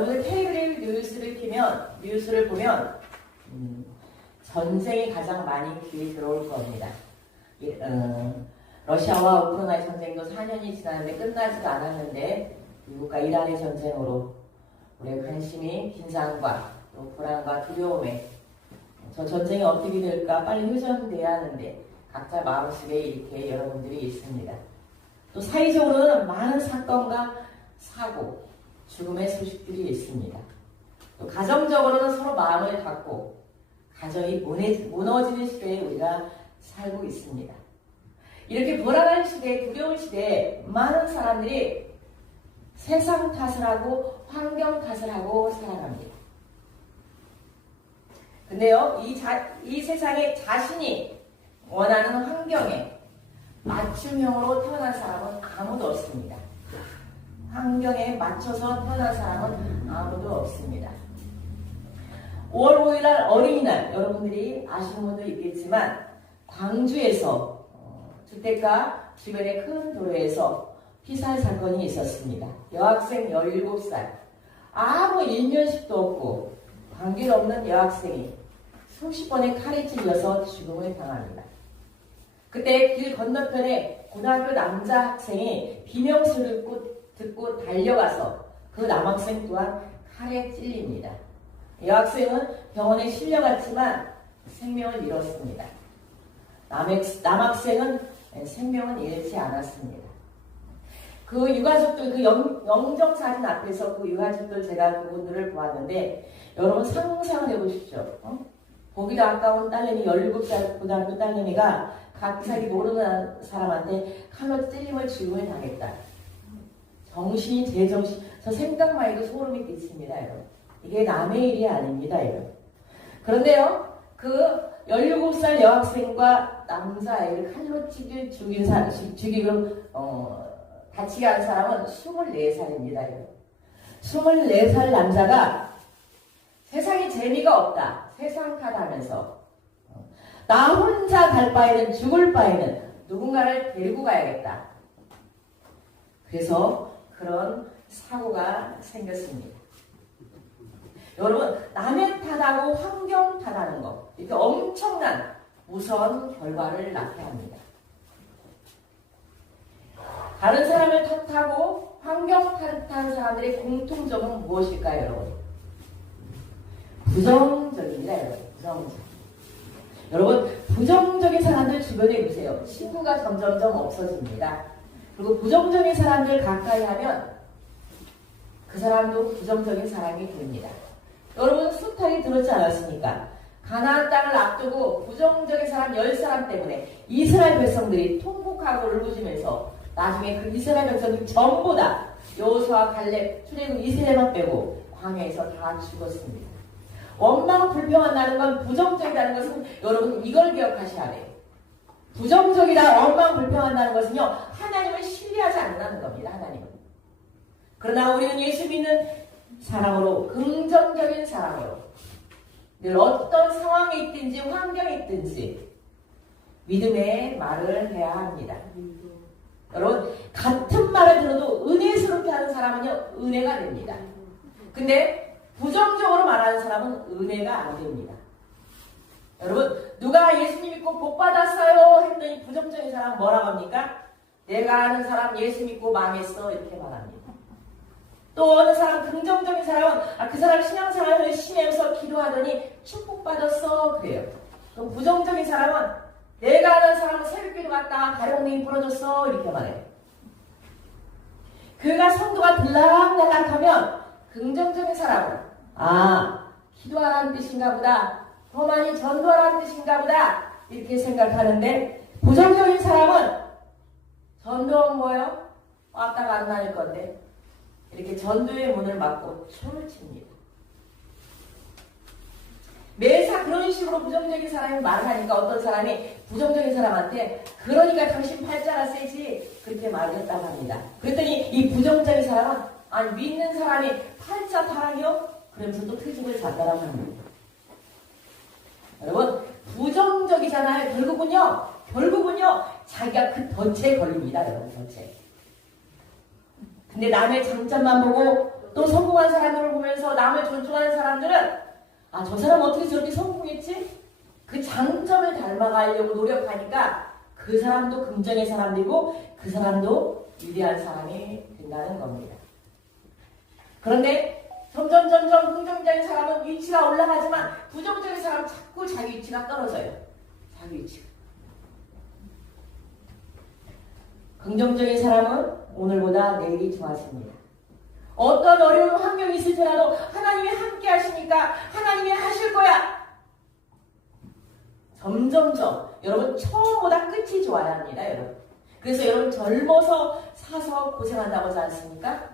여러분들 케이블 뉴스를 보면 전쟁이 가장 많이 귀에 들어올 겁니다. 러시아와 우크라이나 전쟁도 4년이 지났는데 끝나지도 않았는데 미국과 이란의 전쟁으로 우리의 관심이 긴장과 또 불안과 두려움에 저 전쟁이 어떻게 될까 빨리 휴전돼야 하는데 각자 마음속에 이렇게 여러분들이 있습니다. 또 사회적으로는 많은 사건과 사고, 죽음의 소식들이 있습니다. 또 가정적으로는 서로 마음을 갖고 가정이 무너지는 시대에 우리가 살고 있습니다. 이렇게 불안한 시대에, 두려운 시대에 많은 사람들이 세상 탓을 하고 환경 탓을 하고 살아갑니다. 근데요, 이 세상에 자신이 원하는 환경에 맞춤형으로 태어난 사람은 아무도 없습니다. 환경에 맞춰서 태어난 사람은 아무도 없습니다. 5월 5일날 어린이날 여러분들이 아시는 분도 있겠지만 광주에서 주택가 주변의 큰 도로에서 피살 사건이 있었습니다. 여학생 17살 아무 일면식도 없고 관계도 없는 여학생이 수십 번의 칼에 찔려서 죽음을 당합니다. 그때 길 건너편에 고등학교 남자 학생이 비명소리를 듣고 달려가서 그 남학생 또한 칼에 찔립니다. 여학생은 병원에 실려갔지만 생명을 잃었습니다. 남학생은 생명은 잃지 않았습니다. 그 유가족들, 그 영정사진 앞에서 그 유가족들 제가 그분들을 보았는데 여러분 상상을 해보십시오. 보기도 아까운 딸내미 17살 고등학교 딸내미가 각자기 모르는 사람한테 칼로 찔림을 죽음을 당했다. 정신이 제정신, 저 생각만 해도 소름이 끼칩니다, 여러분. 이게 남의 일이 아닙니다, 여러분. 그런데요, 그 17살 여학생과 남자아이를 칼로 죽이고 다치게 한 사람은 24살입니다, 여러분. 24살 남자가 세상에 재미가 없다, 세상 탓하면서 나 혼자 갈 바에는 죽을 바에는 누군가를 데리고 가야겠다. 그래서 그런 사고가 생겼습니다. 여러분, 남의 탓하고 환경 탓하는 것, 이렇게 엄청난 무서운 결과를 낳게 합니다. 다른 사람을 탓하고 환경 탓하는 사람들의 공통점은 무엇일까요, 여러분? 부정적입니다, 여러분. 부정적. 여러분, 부정적인 사람들 주변에 보세요. 친구가 점점점 없어집니다. 그리고 부정적인 사람들 가까이 하면 그 사람도 부정적인 사람이 됩니다. 여러분, 수탈이 들었지 않았습니까? 가나안 땅을 앞두고 부정적인 사람 10사람 때문에 이스라엘 백성들이 통곡하고 울부짖으면서 나중에 그 이스라엘 백성들이 전부 다 여호수아, 갈렙, 출애굽, 이스라엘만 빼고 광야에서 다 죽었습니다. 원망 불평한다는 건 부정적이라는 것은 여러분 이걸 기억하셔야 돼요. 부정적이다, 원망 불평한다는 것은요, 하나님을 신뢰하지 않는다는 겁니다. 하나님은. 그러나 우리는 예수 믿는 사람으로, 긍정적인 사람으로 늘 어떤 상황에 있든지 환경에 있든지 믿음의 말을 해야 합니다. 여러분, 같은 말을 들어도 은혜스럽게 하는 사람은요, 은혜가 됩니다. 근데 부정적으로 말하는 사람은 은혜가 안 됩니다. 여러분, 누가 예수님 믿고 복 받았어요 했더니 부정적인 사람은 뭐라고 합니까? 내가 아는 사람 예수 믿고 망했어, 이렇게 말합니다. 또 어느 사람, 긍정적인 사람은 그 사람 신앙생활을 열심히 하면서 기도하더니 축복받았어, 그래요. 그럼 부정적인 사람은 내가 아는 사람은 새벽기도 갔다가 가령맹이 부러졌어, 이렇게 말해요. 그가 성도가 들락날락하면 긍정적인 사람은 기도하라는 뜻인가 보다, 더 많이 전도하라는 뜻인가 보다, 이렇게 생각하는데, 부정적인 사람은 전도는 뭐예요? 왔다가 안 다닐 건데 이렇게 전도의 문을 막고 춤을 춥니다. 매사 그런 식으로 부정적인 사람이 말하니까 어떤 사람이 부정적인 사람한테 그러니까 당신 팔자가 세지, 그렇게 말을 했다고 합니다. 그랬더니 이 부정적인 사람은 믿는 사람이 팔자 타락이요? 그러면서 또 트집을 잡더라고 합니다. 여러분, 부정적이잖아요. 결국은요 자기가 그 덫에 걸립니다. 여러분, 덫에. 근데 남의 장점만 보고 또 성공한 사람들을 보면서 남을 존중하는 사람들은 아, 저 사람 어떻게 저렇게 성공했지? 그 장점을 닮아가려고 노력하니까 그 사람도 긍정의 사람이고 그 사람도 위대한 사람이 된다는 겁니다. 그런데 점점 긍정적인 사람은 위치가 올라가지만 부정적인 사람은 자꾸 자기 위치가 떨어져요. 자기 위치가. 긍정적인 사람은 오늘보다 내일이 좋아집니다. 어떤 어려운 환경이 있을지라도 하나님이 함께 하시니까 하나님이 하실 거야. 점점점 여러분 처음보다 끝이 좋아야 합니다. 여러분. 그래서 여러분 젊어서 사서 고생한다고 하지 않습니까?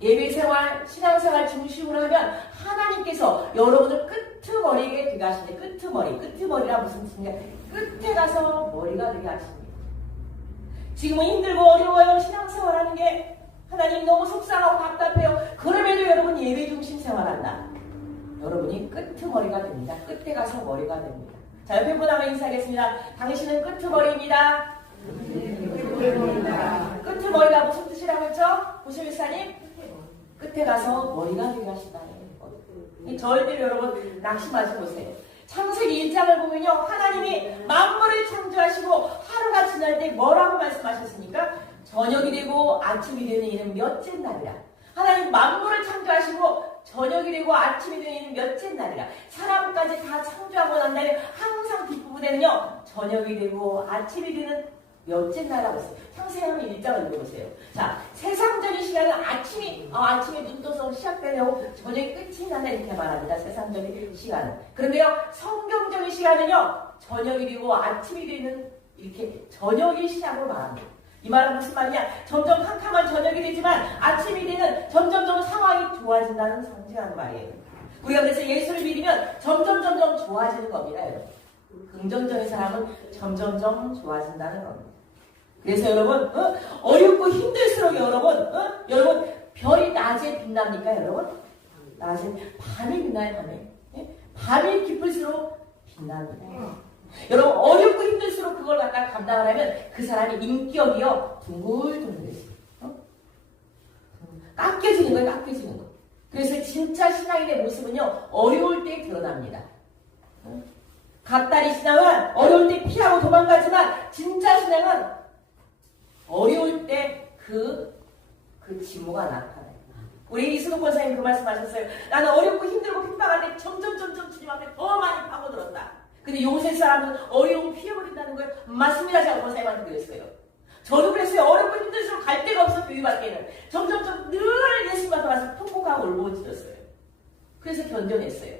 예배생활, 신앙생활 중심으로 하면 하나님께서 여러분을 끄트머리게 되게 하시는데 끄트머리라 무슨 뜻인가? 끝에 가서 머리가 되게 하십니다. 지금은 힘들고 어려워요. 신앙생활하는 게 하나님 너무 속상하고 답답해요. 그럼에도 여러분 예배 중심 생활한다. 여러분이 끄트머리가 됩니다. 끝에 가서 머리가 됩니다. 자, 옆에 분하고 인사하겠습니다. 당신은 끄트머리입니다. 끄트머리가 무슨 뜻이라고 했죠? 고시일사님? 끝에 가서 머리가 되게 하신다는 거예요. 절대로 여러분 낙심하지 보세요. 창세기 1장을 보면요. 하나님이 만물을 창조하시고 하루가 지날 때 뭐라고 말씀하셨습니까? 저녁이 되고 아침이 되는 이는 몇째 날이라. 하나님 만물을 창조하시고 저녁이 되고 아침이 되는 이는 몇째 날이라. 사람까지 다 창조하고 난 다음에 항상 뒷부분에는요. 저녁이 되고 아침이 되는 몇째 날이라고 했어요. 창세기 1장을 읽어보세요. 자, 세상적인 시간은 아침에 눈 떠서 시작되려고 저녁이 끝이 난다 이렇게 말합니다. 세상적인 시간은. 그런데요, 성경적인 시간은요, 저녁이 되고 아침이 되는 이렇게 저녁의 시작으로 말합니다. 이 말은 무슨 말이냐? 점점 캄캄한 저녁이 되지만 아침이 되는 점점 상황이 좋아진다는 상징하는 말이에요. 우리가 그래서 예수를 믿으면 점점 좋아지는 겁니다. 여러분. 긍정적인 사람은 점점 좋아진다는 겁니다. 그래서 여러분 어렵고 힘들수록 여러분 별이 낮에 빛납니까 여러분? 낮에 밤이 빛나요. 밤이 깊을수록 빛납니다. 여러분 어렵고 힘들수록 그걸 갖다 감당을 하면 그 사람이 인격이요 둥글둥글해져요. 깎여지는 거예요. 깎여지는 거. 그래서 진짜 신앙인의 모습은요 어려울 때 드러납니다. 갓다리 신앙은 어려울 때 피하고 도망가지만 진짜 신앙은 어려울 때 그 진모가 나타나요. 우리 이수동 권사님 그 말씀하셨어요. 나는 어렵고 힘들고 핍박할 때 점점 주님 앞에 더 많이 파고들었다. 근데 요새 사람은 어려움 피해버린다는 거예요. 맞습니다. 제가 권사님한테 그랬어요. 저도 그랬어요. 어렵고 힘들수록 갈 데가 없어 교회 밖에는. 점점 늘 예수님 앞에 와서 통곡하고 울부짖었어요. 그래서 견뎌냈어요.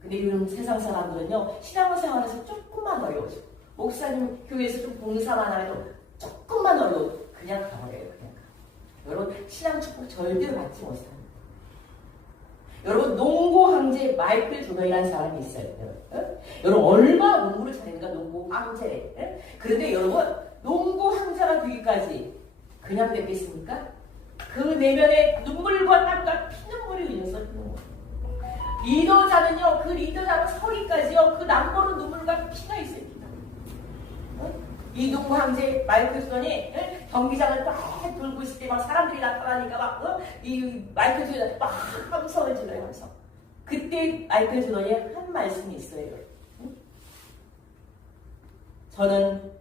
근데 요즘 세상 사람들은요 신앙생활에서 조금만 어려워져. 목사님 교회에서 좀 봉사만 해도 조금만 어려워 그냥 가버려요. 여러분 신앙 축복 절대로 받지 못합니다. 여러분 농구 황제 마이클 조던이라는 사람이 있어요. 여러분 얼마나 농구를 잘했는가. 농구 황제. 그런데 여러분 농구 황제가 되기까지 그냥 됐겠습니까? 그 내면에 눈물과 땀과 피눈물이 흘렸어요. 리더자는요 그 리더자는 서기까지요 그 남보는 눈물과 피가 있어요. 이 농구 황제 마이클 조던이 경기장을 막 돌고 있을 때 막 사람들이 나타나니까 이 마이클 조던이 막 함성을 질러요. 함성. 그때 마이클 조던이 한 말씀이 있어요. 저는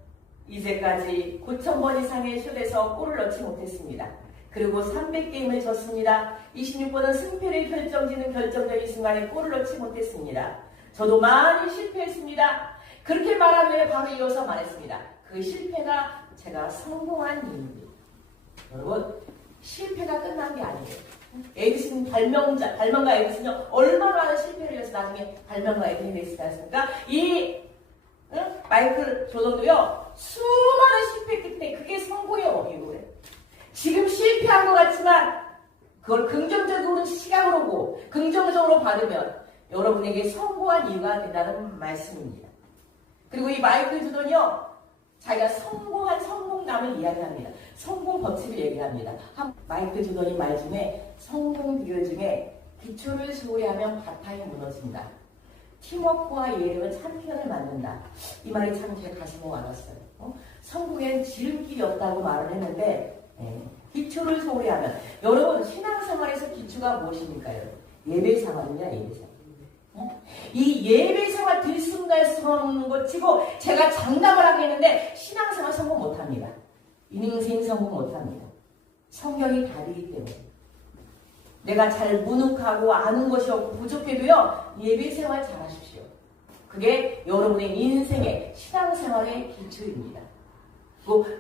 이제까지 9,000번 이상의 슛에서 골을 넣지 못했습니다. 그리고 300게임을 졌습니다. 26번은 승패를 결정짓는 결정적인 순간에 골을 넣지 못했습니다. 저도 많이 실패했습니다. 그렇게 말하며 바로 이어서 말했습니다. 그 실패가 제가 성공한 이유입니다. 여러분 실패가 끝난 게 아니에요. 에디슨 발명가 에디슨요 얼마나 많은 실패를 해서 나중에 발명가 에디슨이 됐지 않습니까? 이 마이클 조던도요 수많은 실패 끝에 그게 성공의 원인이에요. 지금 실패한 것 같지만 그걸 긍정적으로 시각으로 보고 긍정적으로 받으면 여러분에게 성공한 이유가 된다는 말씀입니다. 그리고 이 마이클 조던이요 자기가 성공한 성공담을 이야기합니다. 성공 법칙을 얘기합니다. 마이클 조던이 말 중에 성공 비결 중에 기초를 소홀히 하면 바탕이 무너진다. 팀워크와 예능은 챔피언을 만든다. 이 말이 참 제 가슴에 와닿았어요. 성공엔 지름길이 없다고 말을 했는데 기초를 소홀히 하면 여러분 신앙생활에서 기초가 무엇입니까요? 예배생활입니다. 예배생활. 이 예배생활 들쑥날쑥한 것 치고 제가 장담을 하겠는데 신앙생활 성공 못합니다. 인생 성공 못합니다. 성경이 답이기 때문에 내가 잘 문득하고 아는 것이 없고 부족해도요 예배생활 잘하십시오. 그게 여러분의 인생의 신앙생활의 기초입니다.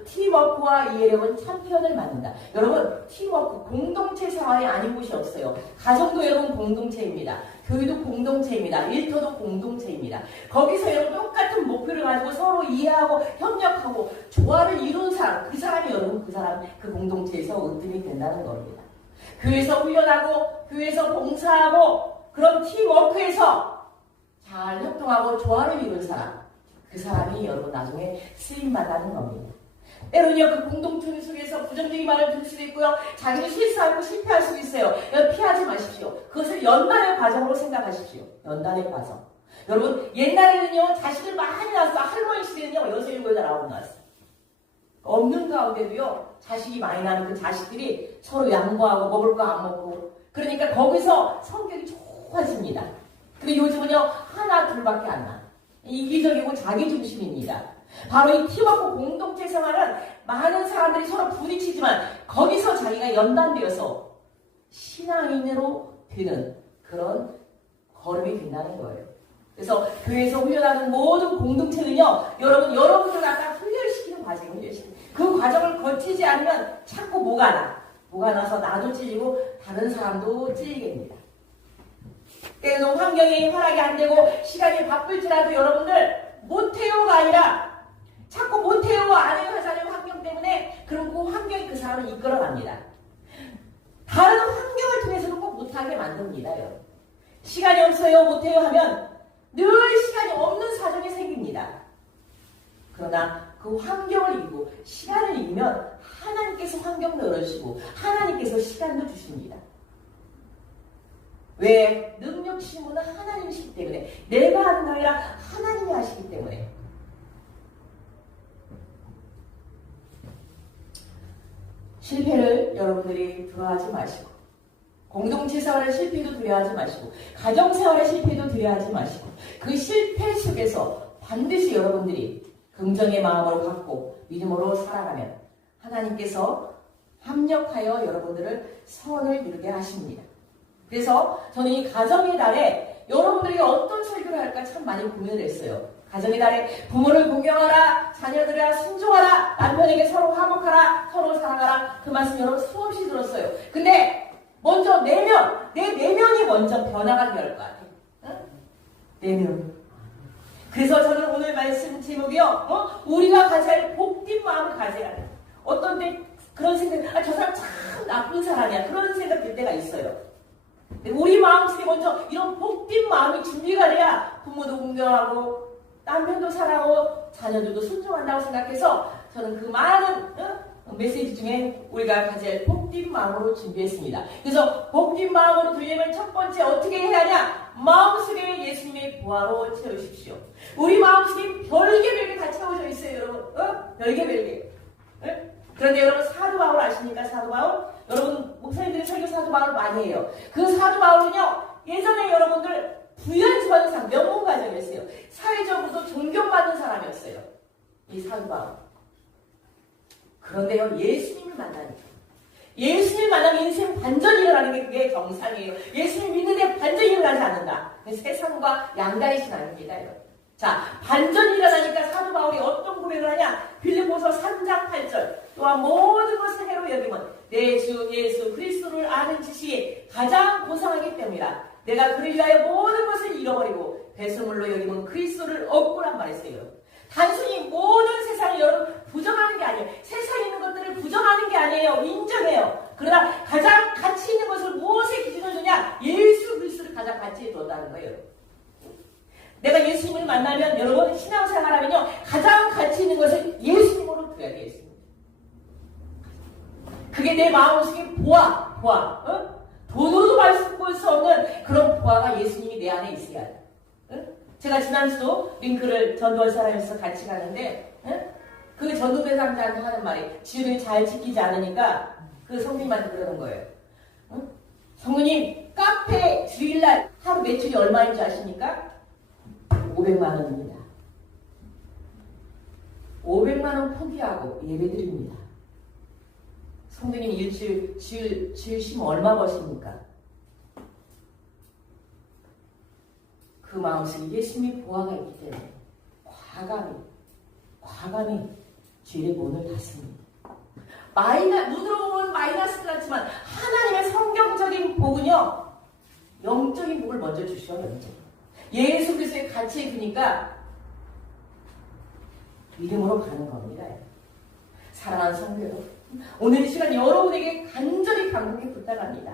팀워크와 이해력은 참편을 만든다. 여러분 팀워크 공동체 생활이 아닌 곳이 없어요. 가정도 여러분 공동체입니다. 교회도 공동체입니다. 일터도 공동체입니다. 거기서 여러분 똑같은 목표를 가지고 서로 이해하고 협력하고 조화를 이룬 사람, 그 사람이 여러분 그 공동체에서 으뜸이 된다는 겁니다. 교회에서 훈련하고 교회에서 봉사하고 그런 팀워크에서 잘 협동하고 조화를 이룬 사람, 그 사람이 여러분 나중에 쓰임받는 겁니다. 때로는요 그 공동체 속에서 부정적인 말을 들을 수도 있고요. 자기는 실수하고 실패할 수도 있어요. 피하지 마십시오. 그것을 연단의 과정으로 생각하십시오. 연단의 과정. 여러분 옛날에는요 자식을 많이 낳았어. 할머니 시대는요 6, 7, 8 낳았어. 없는 가운데도요 자식이 많이 나는 그 자식들이 서로 양보하고 먹을 거 안 먹고 그러니까 거기서 성격이 좋아집니다. 근데 요즘은요 하나 둘밖에 안 나. 이기적이고 자기중심입니다. 바로 이 팀워크 공동체 생활은 많은 사람들이 서로 부딪히지만 거기서 자기가 연단되어서 신앙인으로 되는 그런 걸음이 된다는 거예요. 그래서 교회에서 훈련하는 모든 공동체는요 여러분들 아까 훈련시키는 과정을 훈련시키는 그 과정을 거치지 않으면 자꾸 뭐가 나서 나도 찔리고 다른 사람도 찔리게 됩니다. 때로는 환경이 허락이 안 되고 시간이 바쁠지라도 여러분들 못해요가 아니라 자꾸 못해요 안 해요 하자는 환경 때문에 그럼 그 환경이 그 사람을 이끌어갑니다. 다른 환경을 통해서도 꼭 못하게 만듭니다. 여러분. 시간이 없어요 못해요 하면 늘 시간이 없는 사정이 생깁니다. 그러나 그 환경을 이기고 시간을 이기면 하나님께서 환경도 열어주시고 하나님께서 시간도 주십니다. 왜? 능력이신 분은 하나님이시기 때문에 내가 하는 게 아니라 하나님이 하시기 때문에 실패를 여러분들이 두려워하지 마시고 공동체 생활의 실패도 두려워하지 마시고 가정생활의 실패도 두려워하지 마시고 그 실패 속에서 반드시 여러분들이 긍정의 마음으로 갖고 믿음으로 살아가면 하나님께서 합력하여 여러분들을 선을 이루게 하십니다. 그래서 저는 이 가정의 달에 여러분들이 어떤 설교를 할까 참 많이 고민을 했어요. 가정의 달에 부모를 공경하라, 자녀들아 순종하라, 남편에게 서로 화목하라, 서로 사랑하라. 그 말씀 여러분 수없이 들었어요. 근데 먼저 내 내면이 먼저 변화가 되어야 할 것 같아요. 응? 내면. 그래서 저는 오늘 말씀 제목이요. 우리가 가져야 할 복된 마음을 가져야 돼. 어떤 때 그런 생각, 저 사람 참 나쁜 사람이야. 그런 생각 들 때가 있어요. 우리 마음속에 먼저 이런 복된 마음이 준비가 돼야 부모도 공경하고 남편도 사랑하고 자녀들도 순종한다고 생각해서 저는 그 많은 메시지 중에 우리가 가져야 할 복된 마음으로 준비했습니다. 그래서 복된 마음으로 되려면 첫 번째 어떻게 해야 하냐? 마음속에 예수님의 부활로 채우십시오. 우리 마음속에 별개 다 채워져 있어요, 여러분. 별개. 그런데 여러분 사도 바울 아십니까? 사도 바울? 여러분 목사님들이 설교 사도 바울 많이 해요. 그 사도 바울은요 예전에 여러분들 부연 집안상 명문 가정이었어요. 사회적으로도 존경받는 사람이었어요. 이 사도 바울. 그런데요 예수님을 만나니까 예수님을 만나면 인생 반전이 일어나는 게 그게 정상이에요. 예수님 믿는데 반전이 일어나지 않는다. 세상과 양다리신 아닙니다. 자, 반전이 일어나니까 사도 바울이 어떤 고백을 하냐? 빌립보서 3장 8절. 또한 모든 것을 해로 여기면 내 주 예수 그리스도를 아는 지식이 가장 고상하기 때문이다. 내가 그를 위하여 모든 것을 잃어버리고 배설물로 여기면 그리스도를 얻고란 말했어요. 단순히 모든 세상을 여러분 부정하는 게 아니에요. 세상에 있는 것들을 부정하는 게 아니에요. 인정해요. 그러나 가장 가치 있는 것을 무엇에 기준을 두냐? 예수 그리스도를 가장 가치에 뒀다는 거예요. 내가 예수님을 만나면 여러분 신앙생활하면요 가장 가치 있는 것을 예수님으로 둬야 돼요. 그게 내 마음속에 보아. 돈으로도 볼 수 없는 그런 보아가 예수님이 내 안에 있어야 돼. 제가 지난주도 링크를 전도할 사람에서 같이 가는데 그 전도대상자한테 하는 말이 지율을 잘 지키지 않으니까 그 성님한테 그러는 거예요. 응? 성모님, 카페 주일날 하루 매출이 얼마인 줄 아십니까? 500만 원입니다. 500만 원 포기하고 예배드립니다. 성도님 일주일 쉬면 얼마 버십니까? 그 마음속에 예수님의 보화가 있기 때문에 과감히 죄의 문을 닫습니다. 눈으로 보면 마이너스 같지만 하나님의 성경적인 복은요, 영적인 복을 먼저 주셔요. 영적인. 예수 그리스도의 가치에 두니까 믿음으로 가는 겁니다. 사랑하는 성도 여러분, 오늘 이 시간 여러분에게 간절히 간곡히 부탁합니다.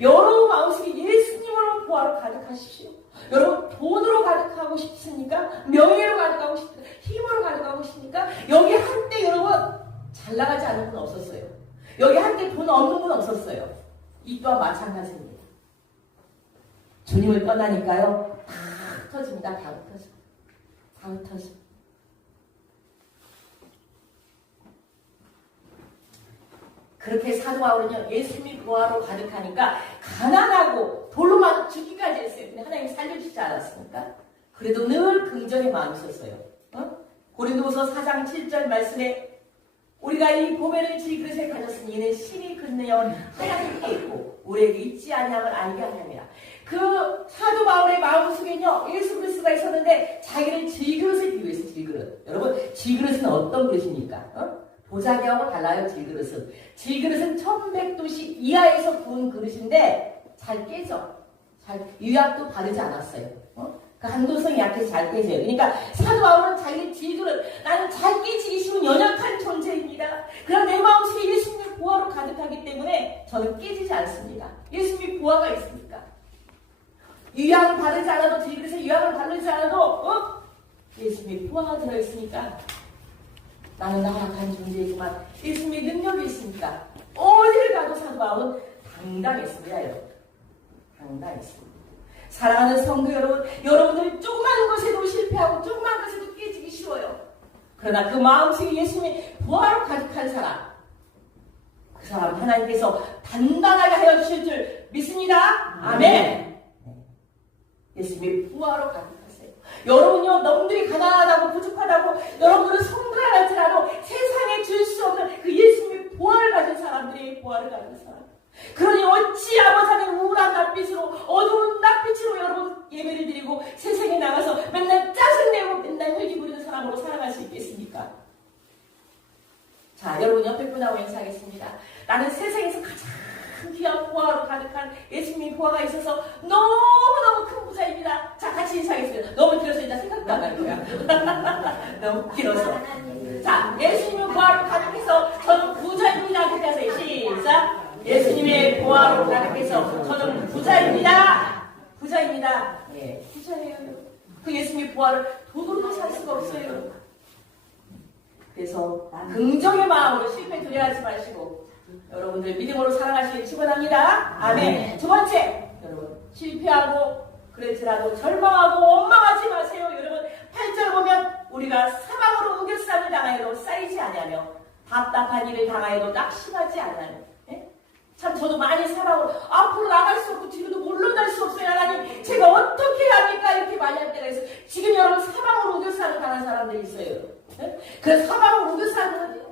여러분 마음속에 예수님으로 보화로 가득하십시오. 여러분 돈으로 가득하고 싶습니까? 명예로 가득하고 싶습니까? 힘으로 가득하고 싶습니까? 여기 한때 여러분 잘 나가지 않은 분 없었어요. 여기 한때 돈 없는 분 없었어요. 이 또한 마찬가지입니다. 주님을 떠나니까요, 다 흩어집니다. 다 흩어져. 그렇게 사도 바울은요, 예수님이 보화로 가득하니까 가난하고 돌로만 죽기까지 했어요. 근데 하나님 살려주지 않았습니까? 그래도 늘 긍정의 마음이 있었어요. 고린도후서 4장 7절 말씀에 우리가 이 보배를 질그릇에 가졌으니 이는 신이 근내어 하나님께 있고 우리에게 있지 아니함을 알게 하냐니라. 그 사도 바울의 마음속에는요, 예수 그리스도가 있었는데 자기를 질그릇에 비유해서 질그릇. 여러분, 질그릇은 어떤 그릇입니까? 도자기하고 달라요. 질그릇은 1100도씨 이하에서 구운 그릇인데 잘 깨져. 유약도 바르지 않았어요. 그 한도성이 약해서 잘 깨져요. 그러니까 사도 바울은 자기 질그릇, 나는 잘 깨지기 쉬운 연약한 존재입니다. 그럼 내 마음속에 예수님의 보화로 가득하기 때문에 저는 깨지지 않습니다. 예수님의 보화가 있으니까. 유약을 바르지 않아도, 질그릇에 유약을 바르지 않아도 예수님의 보화가 들어있으니까 나는 나약한 존재이지만 예수님의 능력이 있으니까 어디를 가도 사도 바울은 당당했습니다. 여러분, 당당했습니다. 사랑하는 성도 여러분, 여러분들 조그만 것에도 실패하고 조그만 것에도 깨지기 쉬워요. 그러나 그 마음속에 예수님의 부활로 가득한 사람, 그 사람 하나님께서 단단하게 하여 주실 줄 믿습니다. 아멘. 예수님의 부활로 가득하세요. 여러분요, 너무들이 가난하다고 부족하다고 여러분들은 성불을 할지라도 세상에 줄 수 없는 그 예수님의 보화를 가진 사람들이 보화를 가진 사람. 그러니 어찌 아버지 하나님 우울한 낯빛으로, 어두운 낯빛으로 여러분 예배를 드리고 세상에 나가서 맨날 짜증내고 맨날 혈기 부리는 사람으로 살아갈 수 있겠습니까? 자, 여러분 옆에 분하고 인사하겠습니다. 나는 세상에서 가장 귀한 보화로 가득한 예수님의 보화가 있어서 너무너무 큰 부자입니다. 자, 같이 인사하겠습니다. 너무 길어서 일단 생각도 안 할 거야. 너무 길어서. 자, 예수님의 보화로 가득해서 저는 부자입니다. 그렇게 하세요. 시작. 예수님의 보화로 가득해서 저는 부자입니다. 부자입니다. 예, 부자예요. 그 예수님의 보화를 돈으로도 살 수가 없어요. 그래서 긍정의 마음으로 실패 두려워하지 마시고 여러분들 믿음으로 살아가시길 축원합니다. 아멘. 두 번째, 여러분 실패하고 그럴지라도 절망하고 원망하지 마세요. 여러분 8절 보면 우리가 사망으로 우겨싸움을 당하여도 쌓이지 아니하며 답답한 일을 당하여도 낙심하지 아니하며. 참 저도 많이 사랑으로 앞으로 나갈 수 없고 뒤로도 물러날 수 없어요. 하나님 제가 어떻게 합니까? 이렇게 많이 할 때가 있어요. 지금 여러분 사방으로 우겨싸는 당한 사람들이 있어요. 그 사방으로 우겨싸는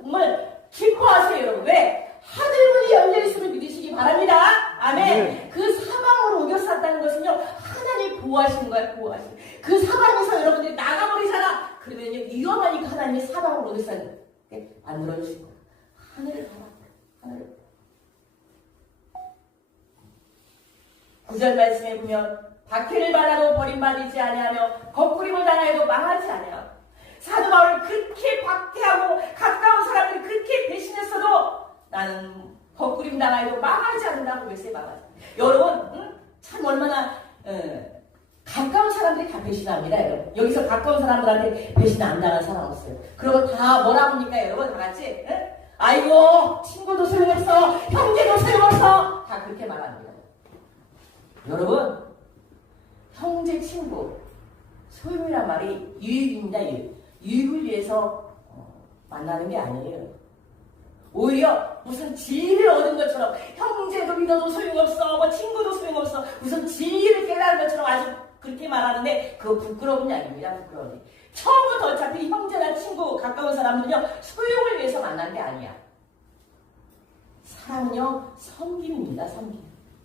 기뻐하세요. 여러분 왜? 하늘문이 열려있음을 믿으시기 바랍니다. 아멘. 그 사방으로 우겨쌌다는 것은요 하나님이 보호하시는 거예요. 보호하시는. 그 사방에서 여러분들이 나가버리잖아. 그러면요 위험하니까 하나님이 사방으로 우겨싸는 만들어주신 거예요. 하늘을 바라. 하늘을. 9절 말씀에 보면 박해를 받아도 버림받지 아니하며 거꾸림을 당하여도 망하지 아니하며. 사도 바울을 그렇게 박해하고 가까운 사람들이 그렇게 배신했어도 나는 거꾸림 당하여도 망하지 않는다고 그랬어요. 망하지. 여러분 참 얼마나 가까운 사람들이 다 배신합니다. 여러분 여기서 가까운 사람들한테 배신 안 당한 사람 없어요. 그리고 다 뭐라 합니까 여러분 다 같이 아이고 친구도 소용없어 형제도 소용없어 다 그렇게 말합니다. 여러분 형제 친구 소용이란 말이 유익입니다. 유익을 위해서 만나는 게 아니에요. 오히려 무슨 진리를 얻은 것처럼 형제도 믿어도 소용없어, 뭐 친구도 소용없어, 무슨 진리를 깨달은 것처럼 아주 그렇게 말하는데 그거 부끄러운 이야기입니다. 부끄러운 일. 처음부터 어차피 형제나 친구 가까운 사람들은요 소용을 위해서 만난 게 아니야. 사람은요 섬김입니다.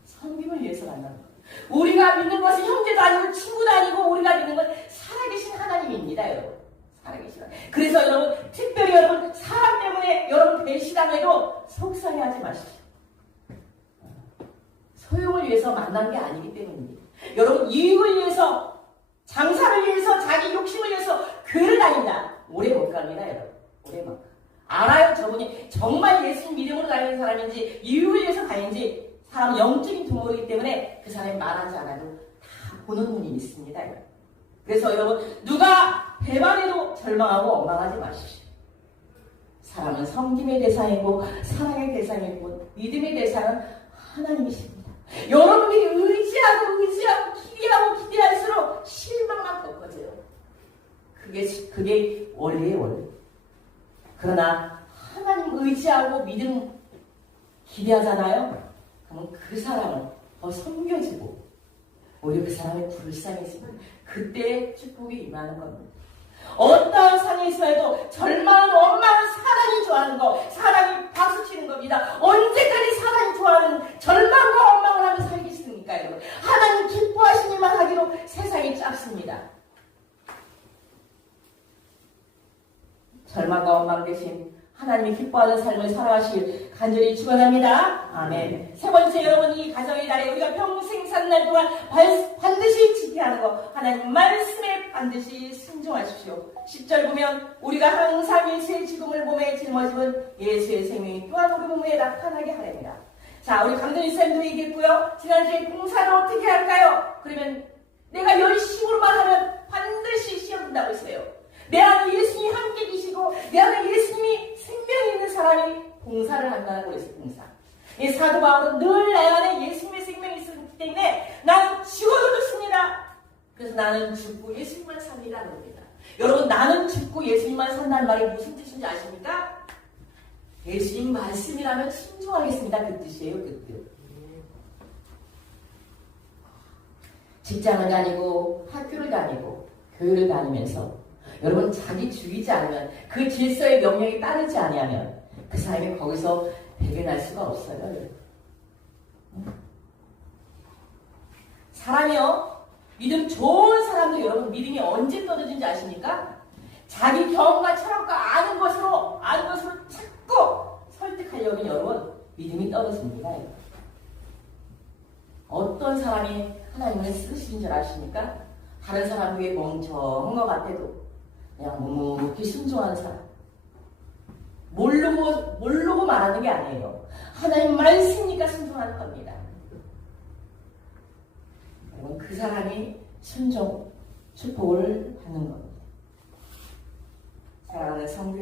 섬김을 위해서 만나는 거예요. 우리가 믿는 것은 형제도 아니고 친구도 아니고 우리가 믿는 건 살아계신 하나님입니다. 여러분. 살아계신 하나님. 그래서 여러분 특별히 여러분 사람 때문에 여러분 배신당해도 속상해하지 마십시오. 소용을 위해서 만난 게 아니기 때문입니다. 여러분 이익을 위해서 장사를 위해서 자기 욕심을 위해서 교회를 다닌다. 오래 못 갑니다. 여러분. 오래 못 가. 알아요. 저분이 정말 예수님 믿음으로 다니는 사람인지 이익을 위해서 다니는지 사람은 영적인 두모이기 때문에 그 사람이 말하지 않아도 다 보는 눈이 있습니다. 그래서 여러분 누가 배반해도 절망하고 엉망하지 마십시오. 사람은 섬김의 대상이고 사랑의 대상이고 믿음의 대상은 하나님이십니다. 여러분이 의지하고 기대할수록 실망만 더 커져요. 그게 원리예요. 원리. 그러나 하나님 의지하고 믿음 기대하잖아요. 그러면 그 사람은 더 섬겨지고 오히려 그 사람이 불쌍해지고 그때 축복이 임하는 겁니다. 어떠한 상이 있어도 절망은 원망은 사랑이 좋아하는 거, 사랑이 박수치는 겁니다. 언제까지 사랑이 좋아하는 절망과 원망을 하며 살겠습니까 여러분? 하나님 기뻐하시니만 하기로 세상이 짧습니다. 절망과 원망 대신 하나님이 기뻐하는 삶을 살아가실 간절히 축원합니다. 아멘. 세 번째 여러분 이 가정의 달에 우리가 평생 사는 날 동안 반드시 지켜야 하는 거 하나님 말씀에 반드시 순종하십시오. 10절 보면 우리가 항상 일체의 죽음을 몸에 짊어지면 예수의 생명이 또한 우리 몸에 나타나게 하렵니다. 자 우리 강전희 쌤도 얘기했고요. 지난주에 봉사를 어떻게 할까요? 그러면 내가 열심으로만 하면 반드시 시험 된다고 했어요. 내 안에 예수님이 함께 계시고 내 안에 예수님이 생명이 있는 사람이 봉사를 한다고 그랬어요. 봉사. 이 사도 바울은 늘 내 안에 예수님의 생명이 있기 때문에 나는 죽어도 좋습니다. 그래서 나는 죽고 예수님만 삽니다. 그럽니다. 여러분 나는 죽고 예수님만 산다는 말이 무슨 뜻인지 아십니까? 예수님 말씀이라면 순종하겠습니다. 그 뜻이에요. 그 뜻. 직장을 다니고 학교를 다니고 교회를 다니면서 여러분 자기 죽이지 않으면 그 질서의 명령에 따르지 아니하면 그 사람이 거기서 배변할 수가 없어요. 사람이요 믿음 좋은 사람도 여러분 믿음이 언제 떨어진지 아십니까? 자기 경험과 철학과 아는 것으로 자꾸 설득하려면 여러분 믿음이 떨어집니다. 어떤 사람이 하나님을 쓰시는 줄 아십니까? 다른 사람 위에 멍청한 것 같아도 그냥 묵묵히 순종하는 사람. 모르고 말하는 게 아니에요. 하나님 말씀이니까 순종하는 겁니다. 여러분 그 사람이 순종, 축복을 받는 겁니다. 사랑하는 성도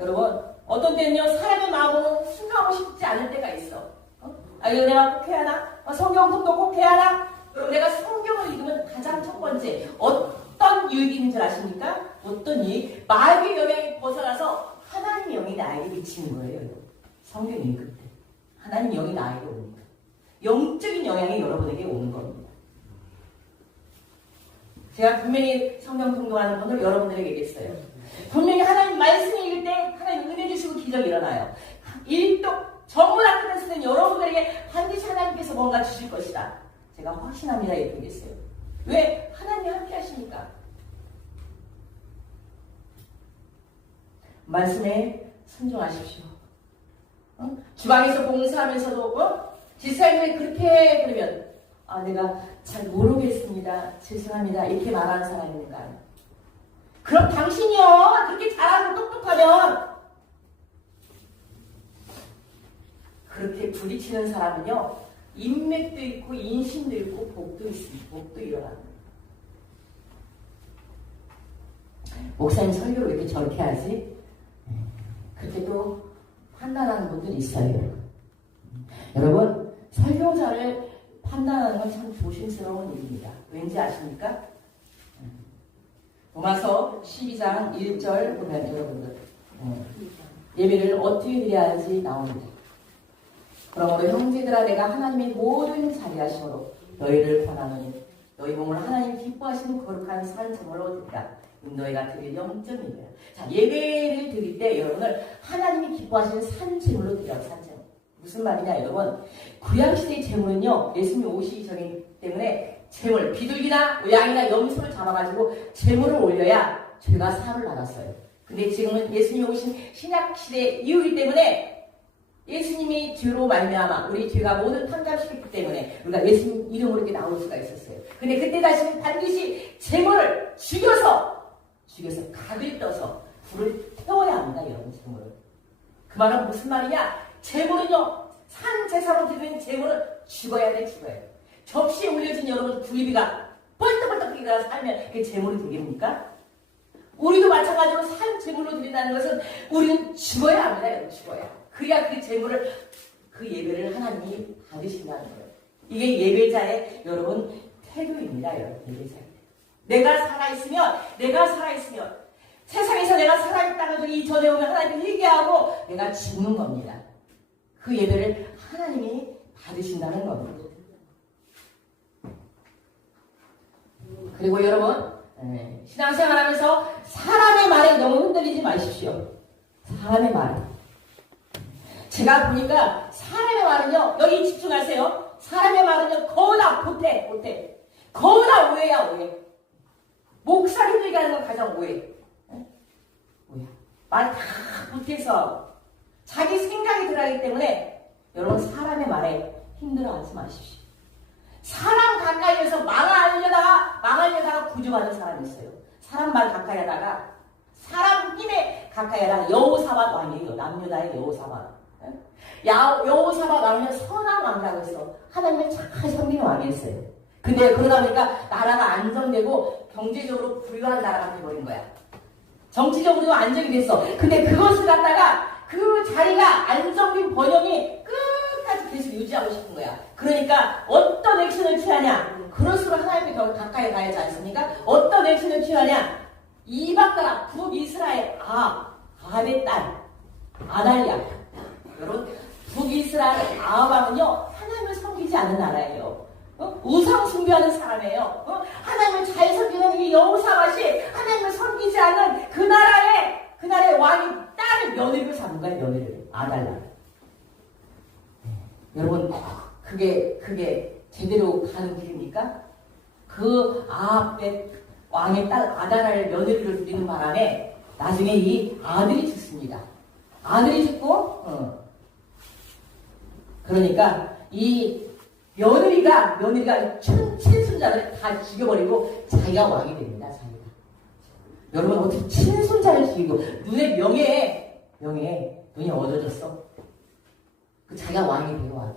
여러분 어떤 때는요 사람의 마음은 순종하고 싶지 않을 때가 있어. 이거 내가 꼭 해야 하나? 성경도 꼭 해야 하나? 여러분 내가 성경을 읽으면 가장 첫 번째 어떤 유익이 있는 줄 아십니까? 어떤 유익? 마귀의 영향이 벗어나서 하나님의 영이 나에게 미치는 거예요. 성경 읽을 때 하나님의 영이 나에게 오는 거예요. 영적인 영향이 여러분에게 오는 겁니다. 제가 분명히 성경 통독하는 분을 여러분들에게 얘기했어요. 분명히 하나님 말씀 읽을 때 하나님 은혜 주시고 기적이 일어나요. 전문 학교를 쓰는 여러분들에게 반드시 하나님께서 뭔가 주실 것이다. 제가 확신합니다. 이렇게 얘기했어요. 왜? 하나님이 함께 하시니까. 말씀에 순종하십시오. 주방에서 봉사하면서도 집사님이 그렇게 그러면 내가 잘 모르겠습니다. 죄송합니다. 이렇게 말하는 사람이 있는가요? 그럼 당신이요 그렇게 잘하고 똑똑하면 그렇게 부딪히는 사람은요 인맥도 있고 인심도 있고 복도 있습니다. 복도 일어납니다. 목사님 설교를 왜 이렇게 저렇게 하지? 그렇게 또 판단하는 분들이 있어요. 여러분 설교자를 판단하는 건 참 조심스러운 일입니다. 왠지 아십니까? 로마서 12장 1절 보면 여러분들 예배를 어떻게 드려야 하는지 나옵니다. 그러므로 형제들아 내가 하나님의 모든 자비하심으로 너희를 권하노니 너희 몸을 하나님 기뻐하시는 거룩한 산제물로 드리라. 너희가 드릴 영점이에요. 자, 예배를 드릴 때 여러분을 하나님이 기뻐하시는 산제물로 드려요. 산제물. 무슨 말이냐 여러분. 구약시대의 제물은요. 예수님이 오시기 전이기 때문에 제물, 비둘기나 양이나 염소를 잡아가지고 제물을 올려야 죄가 사함을 받았어요. 근데 지금은 예수님이 오신 신약시대 이후이기 때문에 예수님이 죄로 말미암아 우리 죄가 모두 탕감시켰기 때문에 우리가 예수님 이름으로 이렇게 나올 수가 있었어요. 근데 그때 다시는 반드시 제물을 죽여서 각을 떠서 불을 태워야 합니다. 여러분 제물을. 그 말은 무슨 말이냐? 제물은요. 산 제사로 드리는 제물은 죽어야 돼. 죽어야 돼. 접시에 올려진 여러분 굴비가 벌떡벌떡 일어나서 살면 그게 제물이 되겠습니까? 우리도 마찬가지로 산 제물로 드린다는 것은 우리는 죽어야 합니다. 여러분 죽어야. 그래야 그 제물을 그 예배를 하나님이 받으신다는 거예요. 이게 예배자의 여러분 태도입니다. 여러분 예배자. 내가 살아있으면 세상에서 내가 살아있다가도 이 전에 오면 하나님을 회개하고 내가 죽는 겁니다. 그 예배를 하나님이 받으신다는 겁니다. 그리고 여러분 신앙생활하면서 사람의 말에 너무 흔들리지 마십시오. 사람의 말. 제가 보니까 사람의 말은요. 여기 집중하세요. 사람의 말은요. 거의 다 보태. 거의 다 오해야 오해. 목사 힘들게 하는 건 가장 오해. 말 다 보태서 자기 생각이 들어가기 때문에 여러분 사람의 말에 힘들어하지 마십시오. 사람 가까이에서 망하려다가 구조하는 사람이 있어요. 사람 말 가까이 하다가 사람 힘에 가까이 하다가 여호사밧 왕이에요. 남유다의 여호사밧. 여호사밧 왕은 선한 왕이라고 했어. 하나님을 잘 섬기는 왕이었어요. 근데 그러다 보니까 나라가 안정되고 경제적으로 부유한 나라가 돼버린 거야. 정치적으로도 안정이 됐어. 근데 그것을 갖다가 그 자리가 안정된 번영이 끝까지 계속 유지하고 싶은 거야. 그러니까 어떤 액션을 취하냐? 그럴수록 하나님께 더 가까이 가야지 않습니까? 어떤 액션을 취하냐? 이방 나라 북이스라엘 아합의 딸 아달랴. 여러분 북이스라엘 아합왕은요 하나님을 섬기지 않는 나라예요. 우상 숭배하는 사람이에요. 하나님을 잘 섬기는 이 여호사밧이 하나님을 섬기지 않는 그 나라의 왕이 딸을 며느리로 삼은 거예요. 며느리를 아달랴. 여러분 그게 제대로 가는 길입니까? 그 아합의 왕의 딸 아달랴를 며느리로 드리는 바람에 나중에 이 아들이 죽습니다. 아들이 죽고 그러니까 이 며느리가 친손자를 다 죽여버리고 자기가 왕이 됩니다. 자기가. 여러분 어떻게 친손자를 죽이고 눈의 명예에 눈이 어두워졌어. 그 자기가 왕이 돼요. 왕이.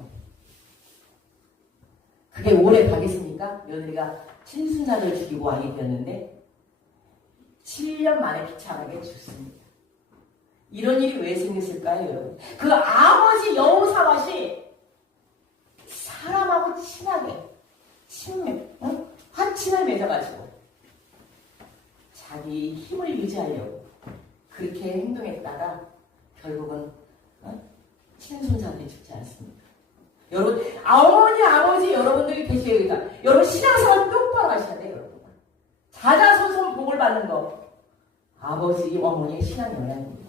그게 오래 가겠습니까? 며느리가 친손자를 죽이고 왕이 되었는데 7년 만에 비참하게 죽습니다. 이런 일이 왜 생겼을까요, 여러분? 그 아버지 여호사밧이 사람하고 친하게 화친을 맺어가지고 자기 힘을 유지하려고 그렇게 행동했다가 결국은 친손자들이 죽지 않습니까? 여러분 어머니 아버지 여러분들이 계셔야 된다. 여러분 신앙생활 똑바로 하셔야 돼요. 여러분 자자손손 복을 받는 거 아버지 어머니의 신앙 영향입니다.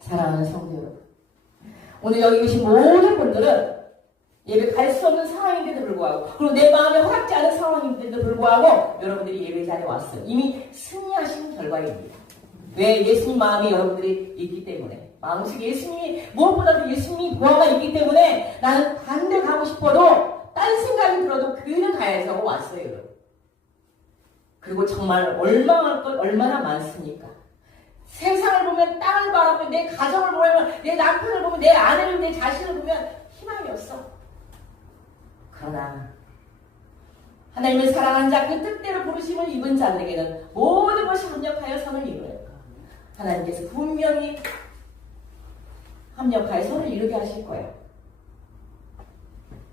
사랑하는 성도 여러분, 오늘 여기 계신 모든 분들은 예배 갈 수 없는 상황인데도 불구하고 그리고 내 마음에 허락지 않은 상황인데도 불구하고 여러분들이 예배 자리에 왔어요. 이미 승리하신 결과입니다. 왜? 예수님 마음이 여러분들이 있기 때문에 마음속에 예수님이 무엇보다도 예수님이 보아가 있기 때문에 나는 반대 가고 싶어도 딴 생각이 들어도 교회는 가야지 하고 왔어요. 여러분. 그리고 정말 얼마나 많습니까? 세상을 보면 땅을 바라보면 내 가정을 보면 내 남편을 보면 내 아내를 내 자신을 보면 희망이 없어. 그러나 하나님을 사랑하는 자 그 뜻대로 부르심을 입은 자들에게는 모든 것이 합력하여 선을 이루어요. 하나님께서 분명히 합력하여 선을 이루게 하실 거예요.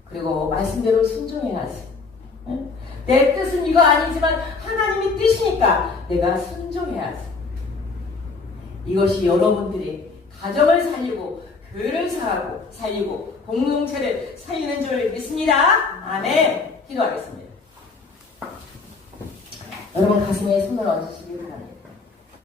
그리고 말씀대로 순종해야지. 내 뜻은 이거 아니지만 하나님이 뜻이니까 내가 순종해야지. 이것이 여러분들이 가정을 살리고 교회를 살리고 공동체를 살리는 줄 믿습니다. 아멘. 기도하겠습니다. 여러분 가슴에 손을 얹으시기 바랍니다.